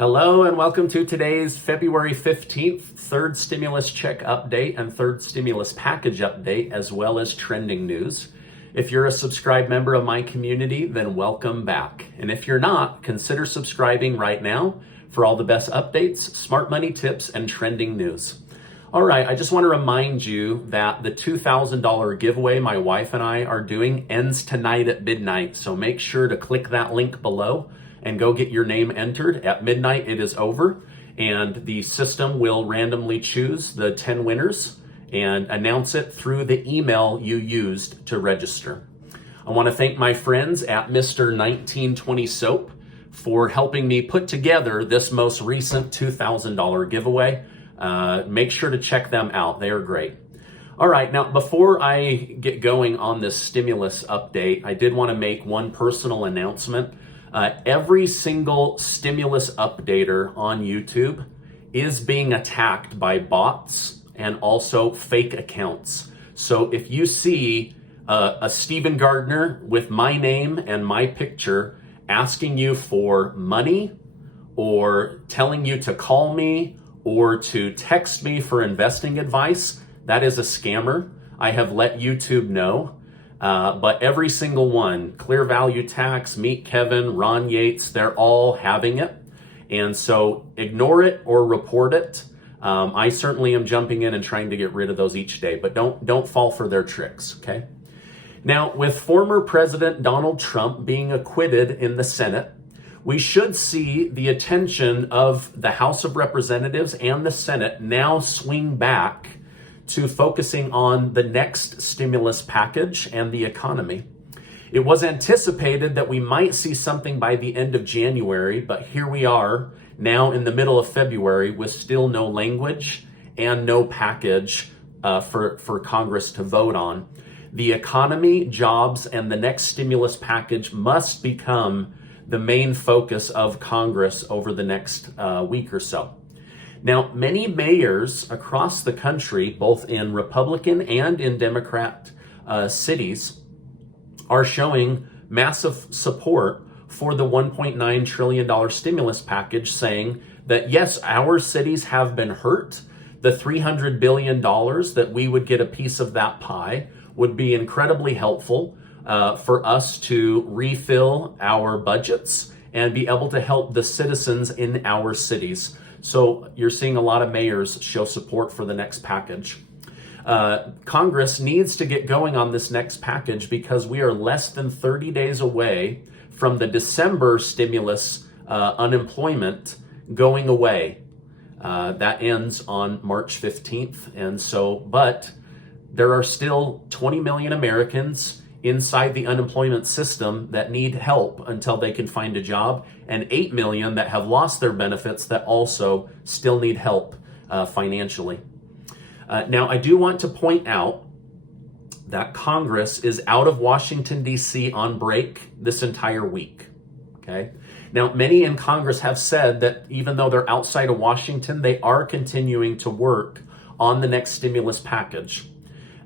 Hello and welcome to today's February 15th third stimulus check update and third stimulus package update, as well as trending news. If you're a subscribed member of my community, then welcome back. And if you're not, consider subscribing right now for all the best updates, smart money tips, and trending news. All right, I just want to remind you that the $2,000 giveaway my wife and I are doing ends tonight at midnight. So make sure to click that link below and go get your name entered. At midnight, it is over, and the system will randomly choose the 10 winners and announce it through the email you used to register. I want to thank my friends at Mr. 1920 Soap for helping me put together this most recent $2,000 giveaway. Make sure to check them out. They are great. All right, now before I get going on this stimulus update, I did want to make one personal announcement. Every single stimulus updater on YouTube is being attacked by bots and also fake accounts. So if you see a Stephen Gardner with my name and my picture asking you for money or telling you to call me or to text me for investing advice, that is a scammer. I have let YouTube know. But every single one, Clear Value Tax, Meet Kevin, Ron Yates, they're all having it. And so ignore it or report it. I certainly am jumping in and trying to get rid of those each day, but don't fall for their tricks, okay? Now, with former President Donald Trump being acquitted in the Senate, we should see the attention of the House of Representatives and the Senate now swing back to focusing on the next stimulus package and the economy. It was anticipated that we might see something by the end of January, but here we are now in the middle of February with still no language and no package for Congress to vote on. The economy, jobs, and the next stimulus package must become the main focus of Congress over the next week or so. Now, many mayors across the country, both in Republican and in Democrat cities, are showing massive support for the $1.9 trillion stimulus package, saying that yes, our cities have been hurt. The $300 billion that we would get a piece of that pie would be incredibly helpful for us to refill our budgets and be able to help the citizens in our cities. So you're seeing a lot of mayors show support for the next package. Congress needs to get going on this next package because we are less than 30 days away from the December stimulus unemployment going away. That ends on March 15th. And so, but there are still 20 million Americans inside the unemployment system that need help until they can find a job, and 8 million that have lost their benefits that also still need help financially. Now, I do want to point out that Congress is out of Washington, D.C. on break this entire week, okay? Now, many in Congress have said that even though they're outside of Washington, they are continuing to work on the next stimulus package.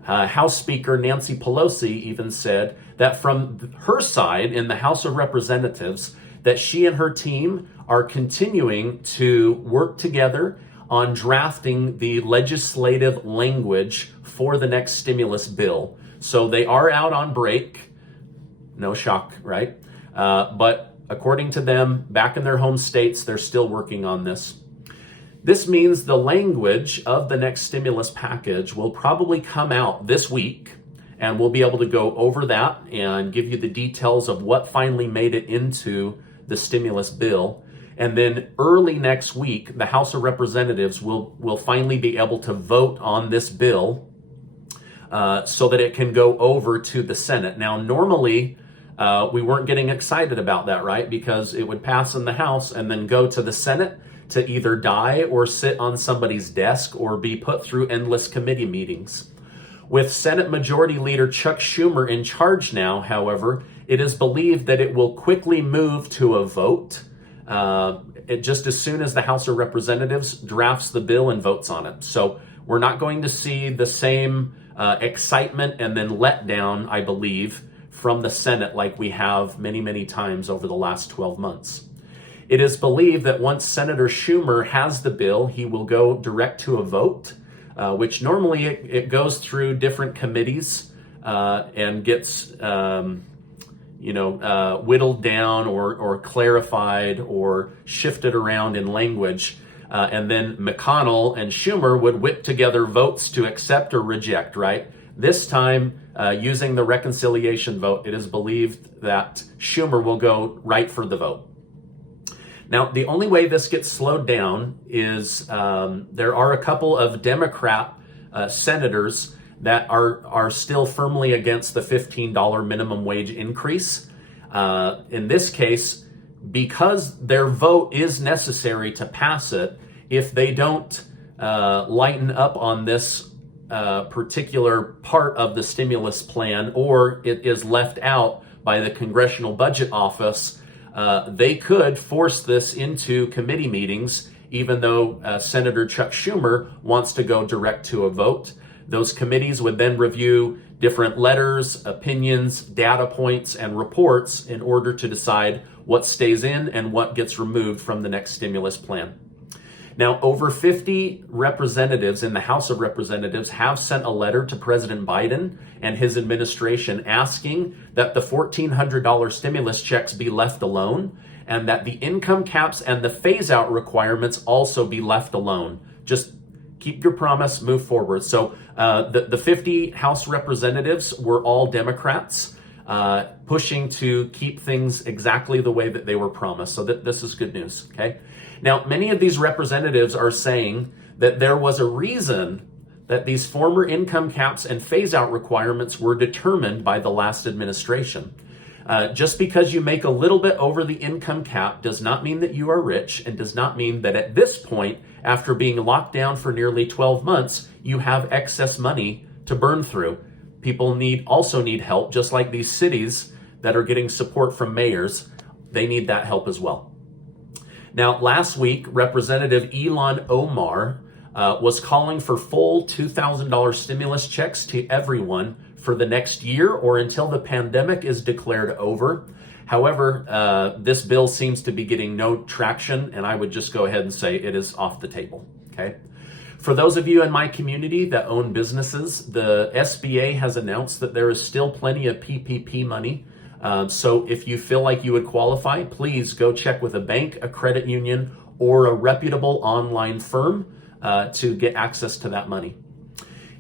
House Speaker Nancy Pelosi even said that from her side in the House of Representatives, that she and her team are continuing to work together on drafting the legislative language for the next stimulus bill. So they are out on break. No shock, right? But according to them, back in their home states, they're still working on this. This means the language of the next stimulus package will probably come out this week, and we'll be able to go over that and give you the details of what finally made it into the stimulus bill. And then early next week, the House of Representatives will finally be able to vote on this bill so that it can go over to the Senate. Now, normally, we weren't getting excited about that, right? Because it would pass in the House and then go to the Senate to either die or sit on somebody's desk or be put through endless committee meetings. With Senate Majority Leader Chuck Schumer in charge now, however, it is believed that it will quickly move to a vote just as soon as the House of Representatives drafts the bill and votes on it. So we're not going to see the same excitement and then letdown, I believe, from the Senate like we have many, many times over the last 12 months. It is believed that once Senator Schumer has the bill, he will go direct to a vote, which normally it goes through different committees and gets whittled down or clarified or shifted around in language. And then McConnell and Schumer would whip together votes to accept or reject, right? This time, using the reconciliation vote, it is believed that Schumer will go right for the vote. Now, the only way this gets slowed down is there are a couple of Democrat senators that are still firmly against the $15 minimum wage increase. In this case, because their vote is necessary to pass it, if they don't lighten up on this particular part of the stimulus plan, or it is left out by the Congressional Budget Office, they could force this into committee meetings, even though Senator Chuck Schumer wants to go direct to a vote. Those committees would then review different letters, opinions, data points, and reports in order to decide what stays in and what gets removed from the next stimulus plan. Now, over 50 representatives in the House of Representatives have sent a letter to President Biden and his administration asking that the $1,400 stimulus checks be left alone and that the income caps and the phase-out requirements also be left alone. Just keep your promise, move forward. So the 50 House representatives were all Democrats, pushing to keep things exactly the way that they were promised. So this is good news, okay? Now, many of these representatives are saying that there was a reason that these former income caps and phase-out requirements were determined by the last administration. Just because you make a little bit over the income cap does not mean that you are rich, and does not mean that at this point, after being locked down for nearly 12 months, you have excess money to burn through. People also need help, just like these cities that are getting support from mayors. They need that help as well. Now, last week, Representative Ilhan Omar was calling for full $2,000 stimulus checks to everyone for the next year or until the pandemic is declared over. However, this bill seems to be getting no traction, and I would just go ahead and say it is off the table, okay? For those of you in my community that own businesses, the SBA has announced that there is still plenty of PPP money. So if you feel like you would qualify, please go check with a bank, a credit union, or a reputable online firm to get access to that money.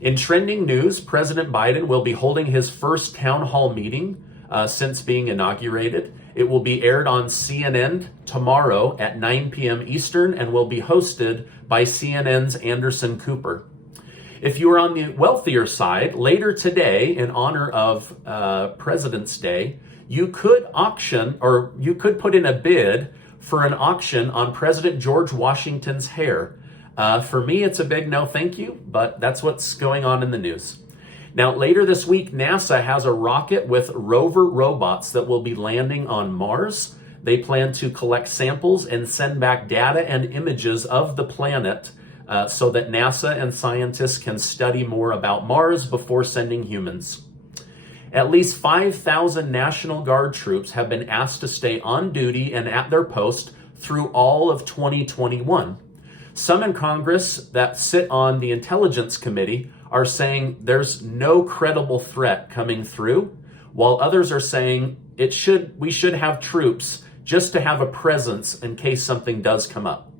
In trending news, President Biden will be holding his first town hall meeting since being inaugurated. It will be aired on CNN tomorrow at 9 p.m. Eastern and will be hosted by CNN's Anderson Cooper. If you are on the wealthier side, later today, in honor of President's Day, you could put in a bid for an auction on President George Washington's hair. For me, it's a big no thank you, but that's what's going on in the news. Now, later this week, NASA has a rocket with rover robots that will be landing on Mars. They plan to collect samples and send back data and images of the planet so that NASA and scientists can study more about Mars before sending humans. At least 5,000 National Guard troops have been asked to stay on duty and at their post through all of 2021. Some in Congress that sit on the Intelligence Committee are saying there's no credible threat coming through, while others are saying we should have troops just to have a presence in case something does come up.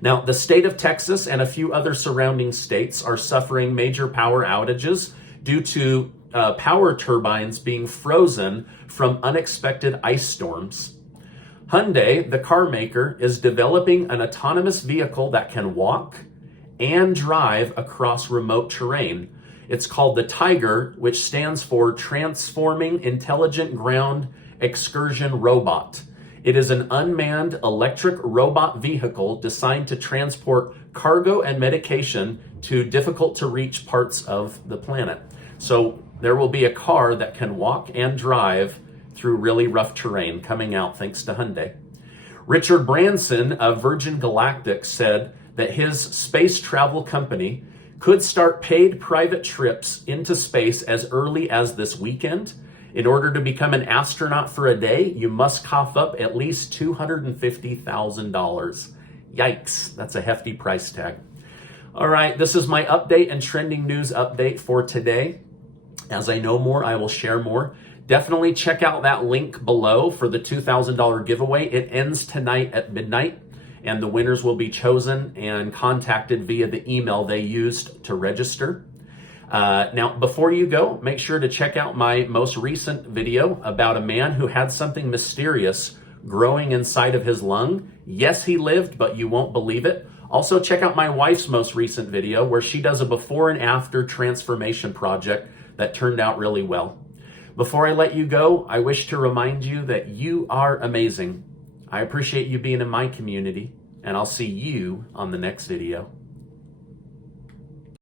Now, the state of Texas and a few other surrounding states are suffering major power outages due to power turbines being frozen from unexpected ice storms. Hyundai, the car maker, is developing an autonomous vehicle that can walk and drive across remote terrain. It's called the Tiger, which stands for Transforming Intelligent Ground Excursion Robot. It is an unmanned electric robot vehicle designed to transport cargo and medication to difficult to reach parts of the planet. So there will be a car that can walk and drive through really rough terrain coming out thanks to Hyundai. Richard Branson of Virgin Galactic said that his space travel company could start paid private trips into space as early as this weekend, In order to become an astronaut for a day, you must cough up at least $250,000. Yikes, that's a hefty price tag. All right, this is my update and trending news update for today. As I know more, I will share more. Definitely check out that link below for the $2,000 giveaway. It ends tonight at midnight, and the winners will be chosen and contacted via the email they used to register. Now, before you go, make sure to check out my most recent video about a man who had something mysterious growing inside of his lung. Yes, he lived, but you won't believe it. Also, check out my wife's most recent video where she does a before and after transformation project that turned out really well. Before I let you go, I wish to remind you that you are amazing. I appreciate you being in my community, and I'll see you on the next video.